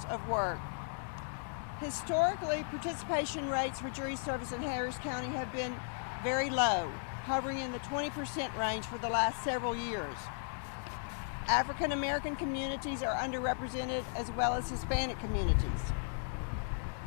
hours of work. Historically, participation rates for jury service in Harris County have been very low, hovering in the 20% range for the last several years. African American communities are underrepresented, as well as Hispanic communities.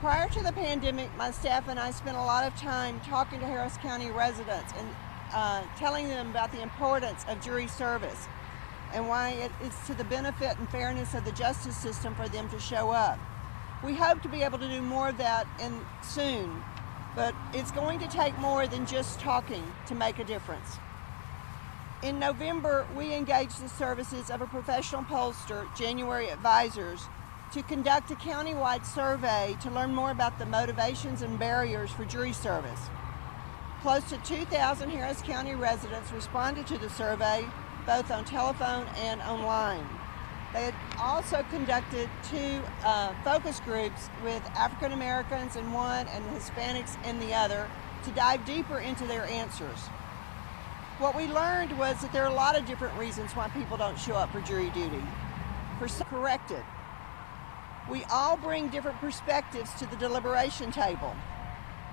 Prior to the pandemic, my staff and I spent a lot of time talking to Harris County residents and telling them about the importance of jury service and why it's to the benefit and fairness of the justice system for them to show up. We hope to be able to do more of that soon, but it's going to take more than just talking to make a difference. In November, we engaged the services of a professional pollster, January Advisors, to conduct a countywide survey to learn more about the motivations and barriers for jury service. Close to 2,000 Harris County residents responded to the survey, both on telephone and online. They had also conducted 2 focus groups with African Americans in one and Hispanics in the other to dive deeper into their answers. What we learned was that there are a lot of different reasons why people don't show up for jury duty. For some, corrected. We all bring different perspectives to the deliberation table.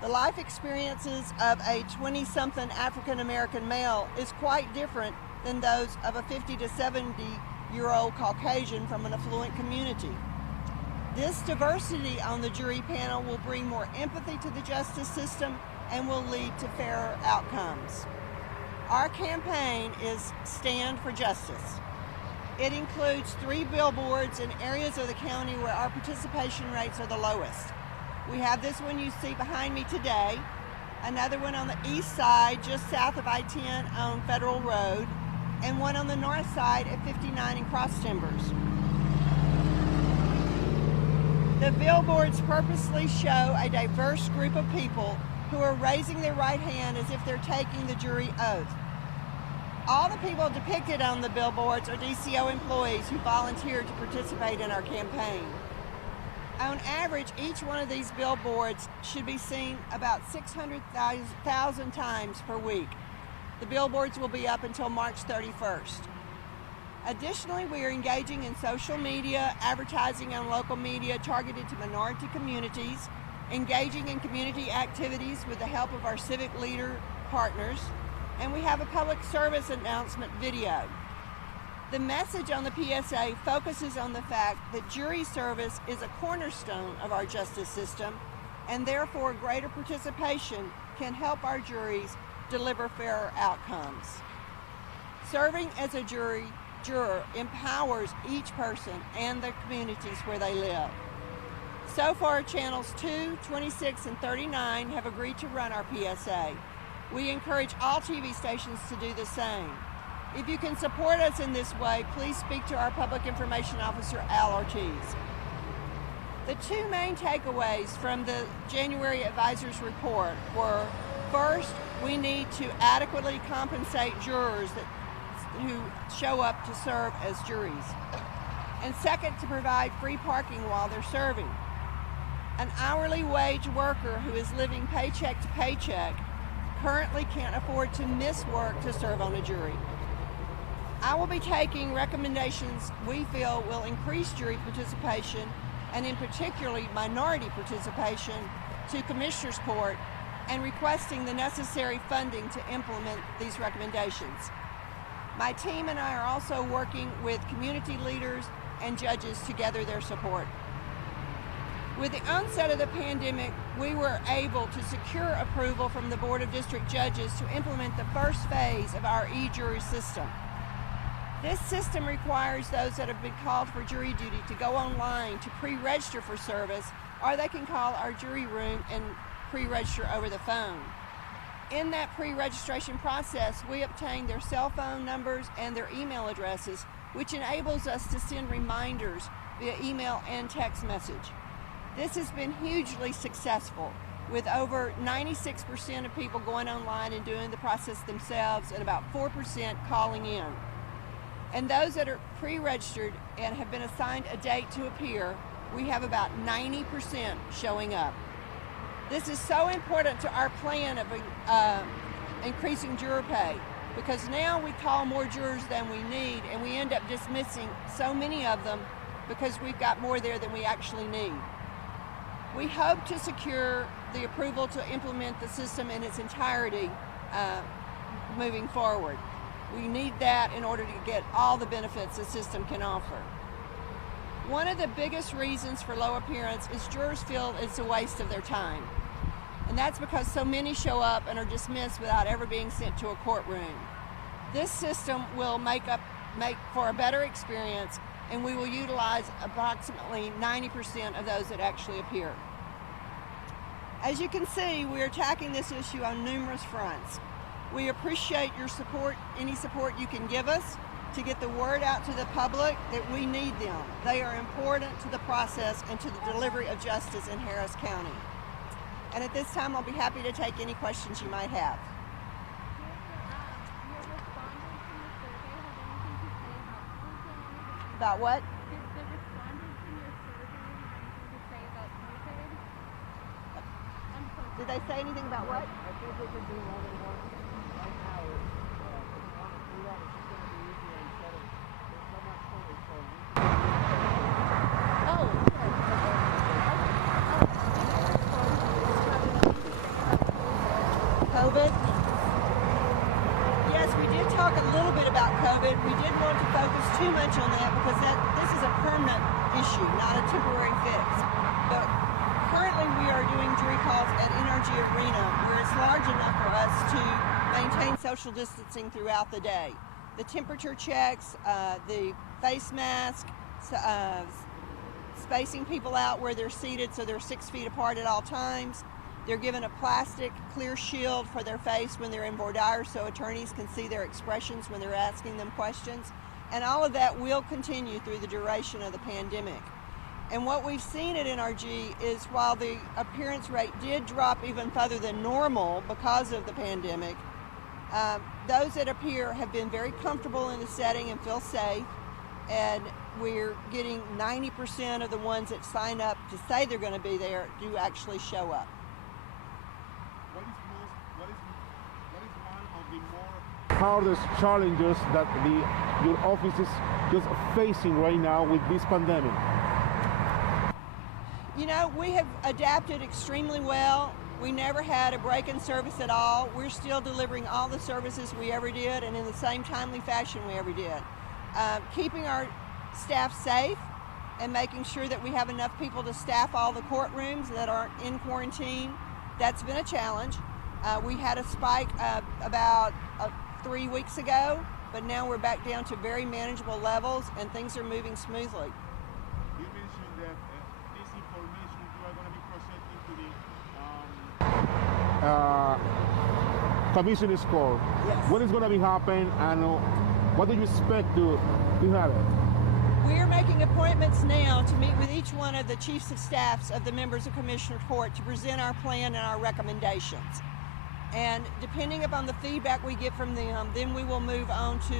The life experiences of a 20-something African American male is quite different than those of a 50 to 70-year-old Caucasian from an affluent community. This diversity on the jury panel will bring more empathy to the justice system and will lead to fairer outcomes. Our campaign is Stand for Justice. It includes 3 billboards in areas of the county where our participation rates are the lowest. We have this one you see behind me today, another one on the east side just south of I-10 on Federal Road, and one on the north side at 59 and Cross Timbers. The billboards purposely show a diverse group of people who are raising their right hand as if they're taking the jury oath. All the people depicted on the billboards are DCO employees who volunteered to participate in our campaign. On average, each one of these billboards should be seen about 600,000 times per week. The billboards will be up until March 31st. Additionally, we are engaging in social media, advertising on local media targeted to minority communities, engaging in community activities with the help of our civic leader partners, and we have a public service announcement video. The message on the PSA focuses on the fact that jury service is a cornerstone of our justice system, and therefore greater participation can help our juries deliver fairer outcomes. Serving as a juror empowers each person and the communities where they live. So far, channels 2, 26, and 39 have agreed to run our PSA. We encourage all TV stations to do the same. If you can support us in this way, please speak to our Public Information Officer, Al Ortiz. The 2 main takeaways from the January Advisors report were, first, we need to adequately compensate jurors who show up to serve as juries. And second, to provide free parking while they're serving. An hourly wage worker who is living paycheck to paycheck currently can't afford to miss work to serve on a jury. I will be taking recommendations we feel will increase jury participation, and in particularly minority participation, to Commissioners Court, and requesting the necessary funding to implement these recommendations. My team and I are also working with community leaders and judges to gather their support. With the onset of the pandemic, we were able to secure approval from the Board of District Judges to implement the first phase of our e-jury system. This system requires those that have been called for jury duty to go online to pre-register for service, or they can call our jury room and pre-register over the phone. In that pre-registration process, we obtain their cell phone numbers and their email addresses, which enables us to send reminders via email and text message. This has been hugely successful, with over 96% of people going online and doing the process themselves and about 4% calling in. And those that are pre-registered and have been assigned a date to appear, we have about 90% showing up. This is so important to our plan of increasing juror pay, because now we call more jurors than we need, and we end up dismissing so many of them because we've got more there than we actually need. We hope to secure the approval to implement the system in its entirety moving forward. We need that in order to get all the benefits the system can offer. One of the biggest reasons for low appearance is jurors feel it's a waste of their time. And that's because so many show up and are dismissed without ever being sent to a courtroom. This system will make for a better experience, and we will utilize approximately 90% of those that actually appear. As you can see, we are attacking this issue on numerous fronts. We appreciate your support, any support you can give us to get the word out to the public that we need them. They are important to the process and to the delivery of justice in Harris County. And at this time, I'll be happy to take any questions you might have. About what? Did the respondents in your survey have anything to say about COVID? Did they say anything about what? I think we can do more than one right now. If you want to do that, it's just going to be easier instead of there's so much COVID. So COVID? Yes, we did talk a little bit about COVID. We didn't want to focus too much on that because this is a permanent issue, not a temporary fix. But currently we are doing jury calls at NRG Arena, where it's large enough for us to maintain social distancing throughout the day. The temperature checks, the face mask, spacing people out where they're seated so they're 6 feet apart at all times. They're given a plastic clear shield for their face when they're in voir dire so attorneys can see their expressions when they're asking them questions. And all of that will continue through the duration of the pandemic. And what we've seen at NRG is while the appearance rate did drop even further than normal because of the pandemic, those that appear have been very comfortable in the setting and feel safe. And we're getting 90% of the ones that sign up to say they're going to be there do actually show up. What is one of the more hardest challenges that your office is just facing right now with this pandemic? You know, we have adapted extremely well. We never had a break in service at all. We're still delivering all the services we ever did and in the same timely fashion we ever did. Keeping our staff safe and making sure that we have enough people to staff all the courtrooms that aren't in quarantine, that's been a challenge. We had a spike about 3 weeks ago, but now we're back down to very manageable levels and things are moving smoothly. you mentioned that this information you are going to be presenting to the Commissioner's Court. Yes. When is going to be happening and what do you expect to have it? We're making appointments now to meet with each one of the chiefs of staffs of the members of Commissioner Court to present our plan and our recommendations. And depending upon the feedback we get from them, then we will move on to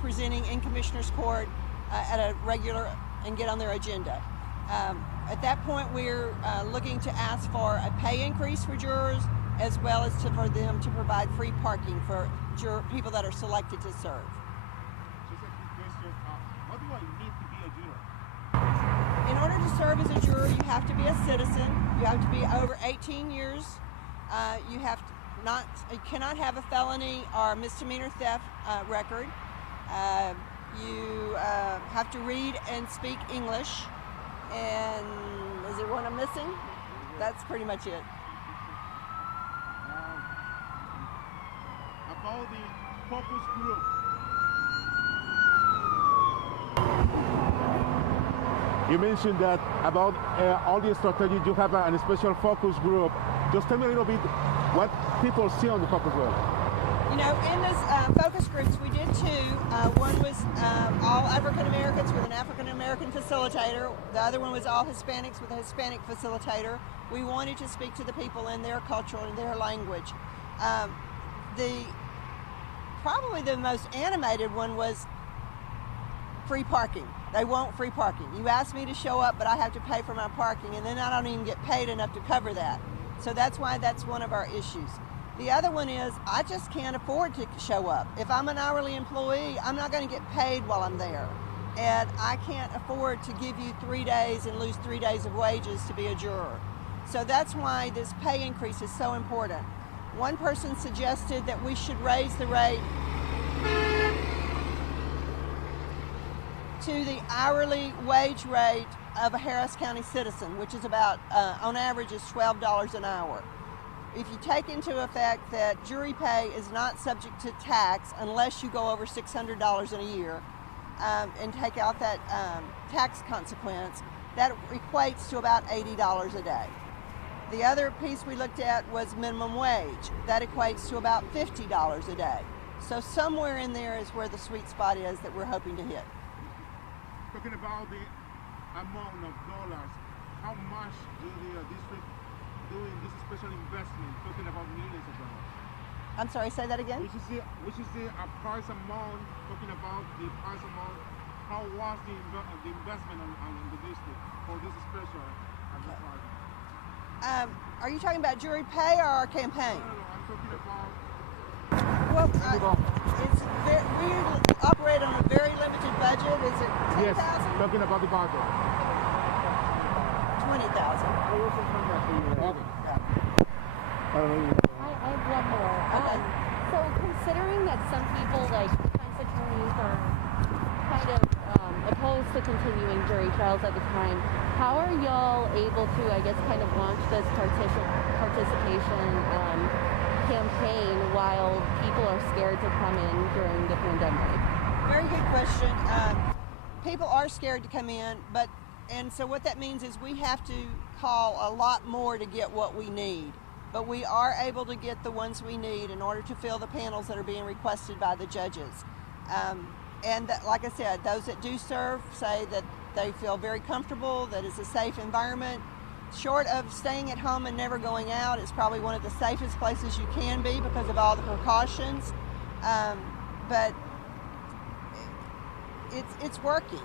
presenting in Commissioner's Court at a regular and get on their agenda. At that point, we're looking to ask for a pay increase for jurors as well as for them to provide free parking for people that are selected to serve. Just a quick question. What do I need to be a juror? In order to serve as a juror, you have to be a citizen. You have to be over 18 years. You cannot have a felony or misdemeanor theft record. You have to read and speak English. And is there one I'm missing? That's pretty much it. About the focus group. You mentioned that about all the strategies, you have a special focus group. Just tell me a little bit what people see on the focus group. You know, in this focus groups, we did two. One was all African Americans with an African American facilitator. The other one was all Hispanics with a Hispanic facilitator. We wanted to speak to the people in their culture and their language. Probably the most animated one was free parking. They want free parking. You asked me to show up, but I have to pay for my parking, and then I don't even get paid enough to cover that. So that's why that's one of our issues. The other one is I just can't afford to show up. If I'm an hourly employee, I'm not going to get paid while I'm there. and I can't afford to give you 3 days and lose 3 days of wages to be a juror. So that's why this pay increase is so important. One person suggested that we should raise the rate to the hourly wage rate of a Harris County citizen, which is about, on average, is $12 an hour. If you take into effect that jury pay is not subject to tax unless you go over $600 in a year, and take out that tax consequence, that equates to about $80 a day. The other piece we looked at was minimum wage. That equates to about $50 a day. So somewhere in there is where the sweet spot is that we're hoping to hit. Talking about the amount of dollars, how much do the district do in this special investment? Talking about millions of dollars. I'm sorry, say that again? Which is the price amount, talking about the price amount, how was the investment on the district for this special advertising? Are you talking about jury pay or our campaign? No, I'm talking about... Well, we operate on a very limited budget. Is it 10,000? Yes, talking about the budget. 20,000. Okay. I have one more. Okay. So considering that some people, like defense attorneys, are kind of opposed to continuing jury trials at the time, how are y'all able to, I guess, kind of launch this participation campaign while people are scared to come in during the pandemic? Very good question. People are scared to come in, and so what that means is we have to call a lot more to get what we need. But we are able to get the ones we need in order to fill the panels that are being requested by the judges. Like I said, those that do serve say that they feel very comfortable, that it's a safe environment. Short of staying at home and never going out, it's probably one of the safest places you can be because of all the precautions. But it's working.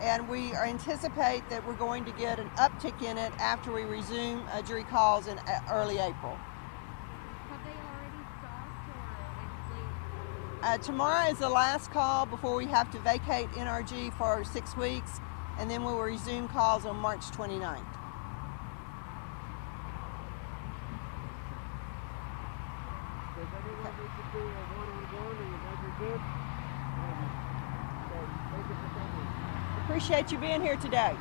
And we anticipate that we're going to get an uptick in it after we resume jury calls in early April. Have they already stopped, or it's late? Tomorrow is the last call before we have to vacate NRG for 6 weeks, and then we will resume calls on March 29th. Does anyone need to do a one-on-one, or you guys are good? So, thank you for coming. Appreciate you being here today.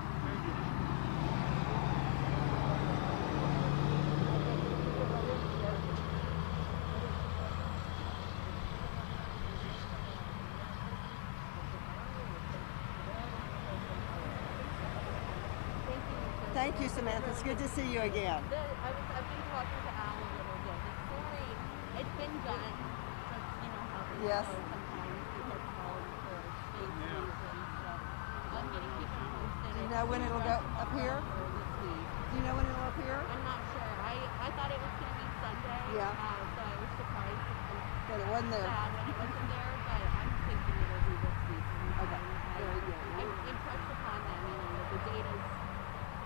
Thank you, Samantha. It's good to see you again. I've been talking to Al a little bit. It's been done, but you know how things Yes. go sometimes. People call for state reasons, so I'm getting people posted. Do you know when it'll go up here? Or this week. Do you know when it'll appear? I'm not sure. I thought it was going to be Sunday. Yeah. So I was surprised But it wasn't there. sad when it wasn't there, but I'm thinking it'll be this week. Okay. Very good. I impressed upon them, you know, that the date is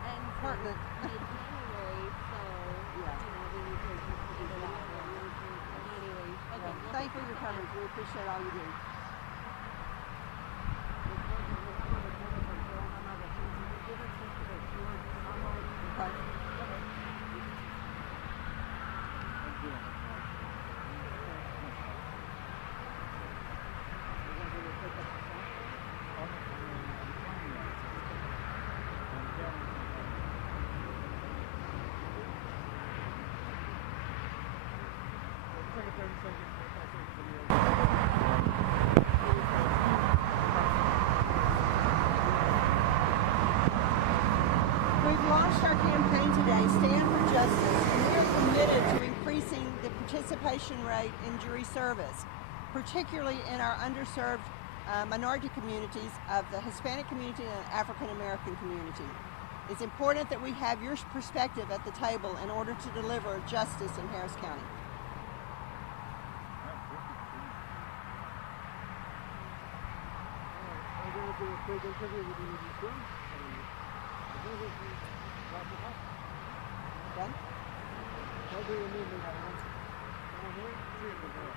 ends Pertinent. mid-January, so Yeah. you know we need to consider that. Anyways, okay. Well, Thank you for your comments. We appreciate all you do. Okay. We've launched our campaign today, Stand for Justice, and we are committed to increasing the participation rate in jury service, particularly in our underserved minority communities of the Hispanic community and African American community. It's important that we have your perspective at the table in order to deliver justice in Harris County. I'm going to do a quick interview with you soon. Done? How do you need me? Come on here. See if it's all.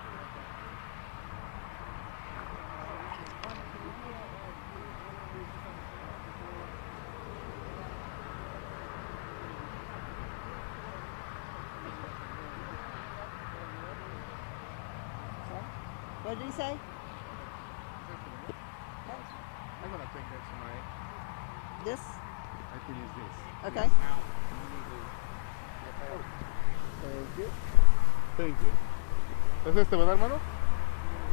What did he say? I'm gonna take that tonight. This? I think it's this. Okay. Thank you. Thank you. ¿Es este, verdad, hermano?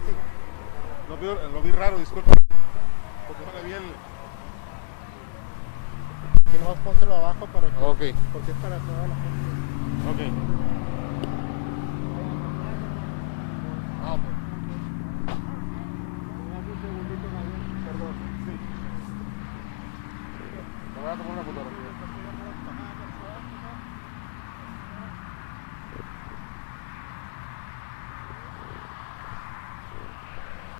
Sí. Lo vi raro, disculpa. Porque no le vi el... Que nomás pónselo abajo para que... Ok. Porque es para toda la gente. Ok. Vamos. Dame un segundito, Gabriel. Perdón. Sí. Me voy a tomar una